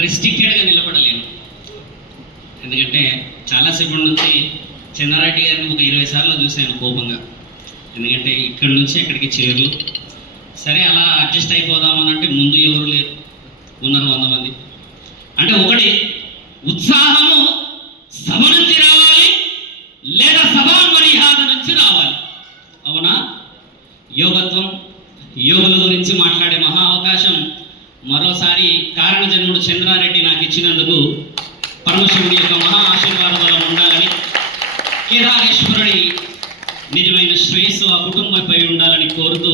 రెస్ట్రిక్టెడ్గా నిలబడలేను. ఎందుకంటే చాలాసేపు నుంచి చెన్నారెడ్డి గారిని ఒక 20 సార్లు చూశాను కోపంగా. ఎందుకంటే ఇక్కడి నుంచి అక్కడికి చేర్లు, సరే అలా అడ్జస్ట్ అయిపోదామని అంటే ముందు ఎవరు లేరు, ఉన్నారు 100 మంది. అంటే ఒకటి ఉత్సాహము సభ నుంచి రావాలి, లేదా సభా మర్యాద నుంచి రావాలి. అవునా? యోగత్వం, యోగుల గురించి మాట్లాడే మహా అవకాశం మరోసారి కారణ జన్ముడు చంద్రారెడ్డి నాకు ఇచ్చినందుకు పరమశివుడి యొక్క మహా ఆశీర్వాదం వల్ల ఉండాలని, కేదారేశ్వరుడి నిజమైన శ్రేయస్సు ఆ కుటుంబంపై ఉండాలని కోరుతూ,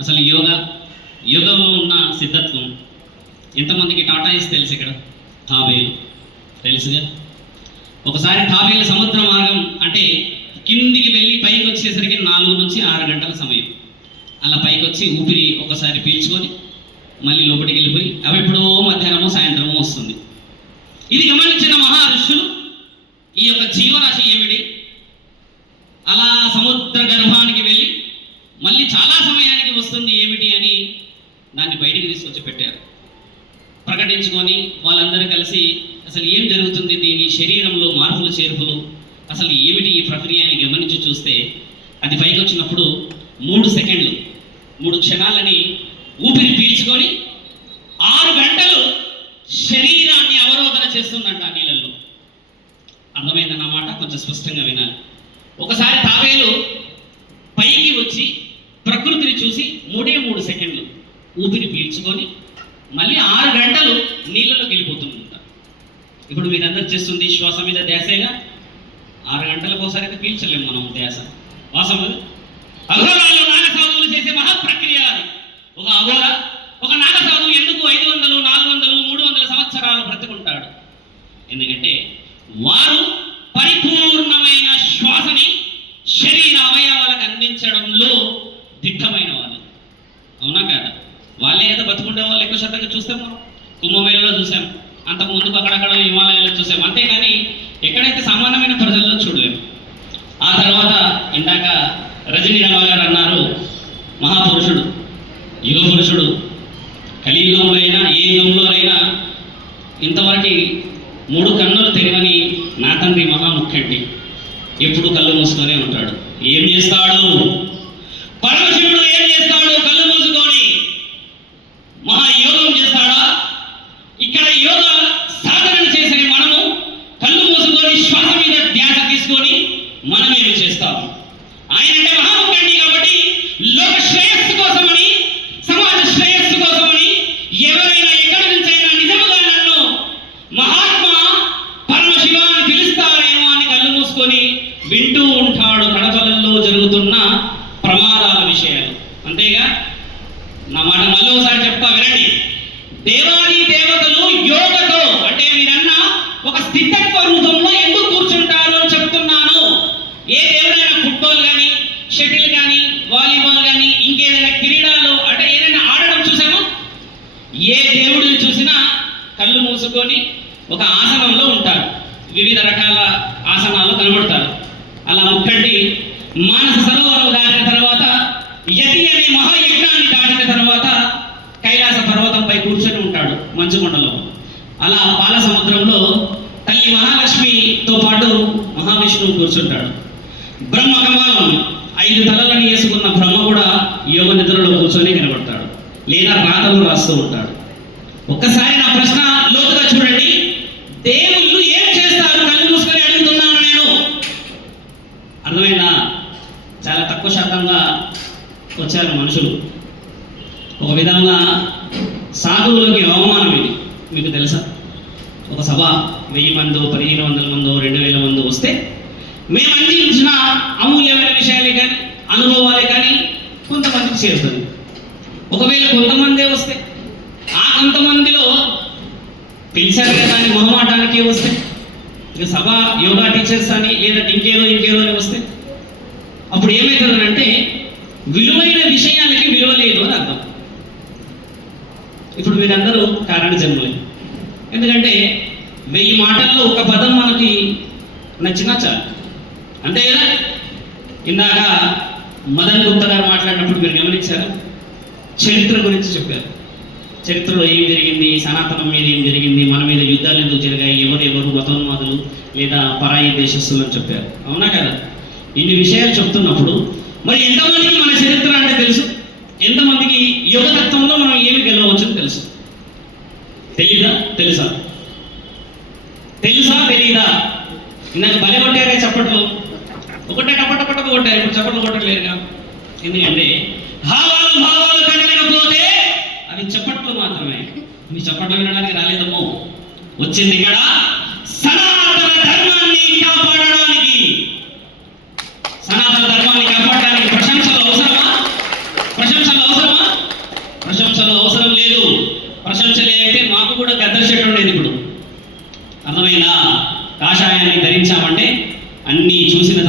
అసలు యోగంలో ఉన్న సిద్ధత్వం ఎంతమందికి టాటాయిస్ తెలుసు? ఇక్కడ తాబేలు తెలుసుగా. ఒకసారి తాబేలు సముద్ర మార్గం అంటే కిందికి వెళ్ళి పైకి వచ్చేసరికి 4 నుంచి 6 గంటల సమయం. అలా పైకి వచ్చి ఊపిరి ఒకసారి పీల్చుకొని మళ్ళీ లోపలికి వెళ్ళిపోయి అవి ఎప్పుడో మధ్యాహ్నమో సాయంత్రమో వస్తుంది. ఇది గమనించిన మహా ఋషులు ఈ యొక్క జీవరాశి ఏమిటి, అలా సముద్ర గర్భానికి వెళ్ళి మళ్ళీ చాలా సమయానికి వస్తుంది ఏమిటి అని దాన్ని బయటికి తీసుకొచ్చి పెట్టారు. ప్రకటించుకొని వాళ్ళందరూ కలిసి అసలు ఏం జరుగుతుంది, దీని శరీరంలో మార్పులు చేర్పులు అసలు ఏమిటి ఈ ప్రక్రియ అని గమనించి చూస్తే అది పైకి వచ్చినప్పుడు 3 సెకండ్లు 3 క్షణాలని ఊపిరి పీల్చుకొని 6 గంటలు శరీరాన్ని అవరోధన చేస్తుందంట ఆ నీళ్ళల్లో. అర్థమైందన్నమాట. కొంచెం స్పష్టంగా వినాలి. ఒకసారి తాబేలు పైకి వచ్చి ప్రకృతిని చూసి 3 సెకండ్లు ఊపిరి పీల్చుకొని మళ్ళీ 6 గంటలు నీళ్ళలోకి వెళ్ళిపోతుందంట. ఇప్పుడు మీరందరూ చేస్తుంది శ్వాస మీద ధ్యాసేగా. 6 గంటలకు ఒకసారి అయితే పీల్చలేము మనం ధ్యాస, వాసం కదా. అఘోరాలు నాగసాధువులు చేసే మహాప్రక్రియ అది. ఒక అఘోర, ఒక నాగసాధువు ఎందుకు 500, 400, 300 సంవత్సరాలు బ్రతుకుంటాడు? ఎందుకంటే వారు పరిపూర్ణమైన శ్వాసని శరీర అవయవాలకు అందించడంలో దిట్టమైన వాళ్ళు. అవునా కాదా? వాళ్ళే ఏదో బతుకుంటే వాళ్ళు ఎక్కువ శాతంగా చూస్తాం. మనం కుంభమేళలో చూసాం, అంతకు ముందుకు అక్కడక్కడ హిమాలయాల్లో చూసాం. అంతేగాని ఎక్కడైతే సామాన్యమైన ప్రజల్లో చూడలేము. ఆ తర్వాత ఇందాక రజనీ రామ గారు అన్నారు, మహాపురుషుడు, యుగ పురుషుడు, కలియుగంలో అయినా ఏ యుగంలో అయినా ఇంతవరకు 3 కన్నులు తెరవని నా తండ్రి మహాముఖ్యండి ఎప్పుడు కళ్ళు మూసుకొనే ఉంటాడు. ఏం చేస్తాడు పరమశివుడు? ఏం చేస్తాడు? కళ్ళు మూసుకొని మహాయోగం చేస్తాడా? ఇక్కడ యోగ సాధన చేసే మనము కళ్ళు మూసుకొని శ్వాస మీద ధ్యాస తీసుకొని మనమేమి చేస్తాము? ఆయన అంటే మహాముఖ్యండి కాబట్టి లోక శ్రేయస్సు కోసమని, సమాజ శ్రేయస్సు కోసమని ఎవరైనా ఎక్కడి నుంచైనా నిజముగా నన్ను మహాత్మా పరమశివ అని పిలుస్తారేమో అని కళ్ళు మూసుకొని వింటూ ఉంటాడు కడపలలో జరుగుతున్న ప్రమాదాల విషయాలు. అంతేగా? నా మాట మళ్ళీ ఒకసారి చెప్తా వినండి. దేవాది దేవతలు యోగతో అంటే మీరన్నా ఒక స్థితత్వ రూపంలో ఎందుకు కూర్చుంటారు అని చెప్తున్నాను. ఏ దేవుడైనా ఫుట్బాల్ కానీ, షటిల్ కానీ, వాలీబాల్ కానీ, ఇంకేదైనా క్రీడలు అంటే ఏదైనా ఆడడం చూసామా? ఏ దేవుడిని చూసినా కళ్ళు మూసుకొని ఒక ఆసనంలో ఉంటారు. వివిధ రకాల ఆసనాల్లో కనబడతారు. అలా ముక్కటి మానస సరోవరం దాటిన తర్వాత, యతి అనే మహాయజ్ఞాన్ని దాటిన తర్వాత కైలాస పర్వతంపై కూర్చొని ఉంటాడు మంచుకొండలో. అలా పాల సముద్రంలో తల్లి మహాలక్ష్మితో పాటు మహావిష్ణువు కూర్చుంటాడు. బ్రహ్మ కమలం 5 తలలను వేసుకున్న బ్రహ్మ కూడా యోగ నిద్రలో కూర్చొని కనబడతాడు, లేదా రాతలు రాస్తూ ఉంటాడు. ఒక్కసారి నా ప్రశ్న లోతుగా చూడండి. దేవుళ్ళు ఏం చేస్తారు? కళ్ళు మూసుకొని అడుగుతున్నాను నేను. అర్థమైందా? చాలా తక్కువ శాతంగా వచ్చారు మనుషులు. ఒక విధంగా సాధువులకి అవమానం ఇది. మీకు తెలుసా? ఒక సభ 1000 మందో, 1500 మందో, 2000 మందో వస్తే మేము అందించిన అమూల్యమైన విషయాలే కానీ, అనుభవాలే కానీ కొంతమందికి చేరుతుంది. ఒకవేళ కొంతమందే వస్తే, ఆ కొంతమందిలో పిలిచారు కదా అని మొహమాటానికి వస్తే, ఇక సభ యోగా టీచర్స్ అని లేదా ఇంకేదో అని వస్తే అప్పుడు ఏమవుతుందంటే విలువైన విషయాలకి విలువ లేదు అని అర్థం. ఇప్పుడు మీరందరూ కారణ జన్ములే. ఎందుకంటే 1000 మాటల్లో ఒక పదం మనకి నచ్చినా చాలు, అంతే కదా? ఇందాక మదన్ గుప్తా గారు మాట్లాడినప్పుడు మీరు గమనించారు, చరిత్ర గురించి చెప్పారు. చరిత్రలో ఏం జరిగింది, సనాతనం మీద ఏం జరిగింది, మన మీద యుద్ధాలు ఎందుకు జరిగాయి, ఎవరు మతోన్మాదులు లేదా పరాయి దేశస్తులు అని చెప్పారు. అవునా కదా? ఇన్ని విషయాలు చెప్తున్నప్పుడు మరి ఎంతమందికి మన చరిత్ర అంటే తెలుసు? ఎంతమందికి యుగతత్వంలో మనం ఏమి గెలవచ్చని తెలుసు? తెలీదా? తెలుసా? తెలీదా? ఇందాక బలి కొట్టారే చప్పట్లు, ఒకటే టపట కొట్టారు, ఇప్పుడు చప్పట్లు కొట్టలేరుగా. ఎందుకంటే భావాలు కనలేకపోతే అవి చప్పట్లు మాత్రమే. మీ చప్పట్లు వినడానికి రాలేదమ్మో, వచ్చింది ఇక్కడ సనాతన ధర్మాన్ని కాపాడడానికి. సనాతన ధర్మాన్ని కాపాడడానికి ప్రశంసలు అవసరమా? ప్రశంసలు అవసరం లేదు. ప్రశంసలే అయితే మాకు కూడా గద్ద చెట్టు ఉండేది. ఇప్పుడు అర్థమైందా? కాషాయాన్ని ధరించామంటే అన్నీ చూసిన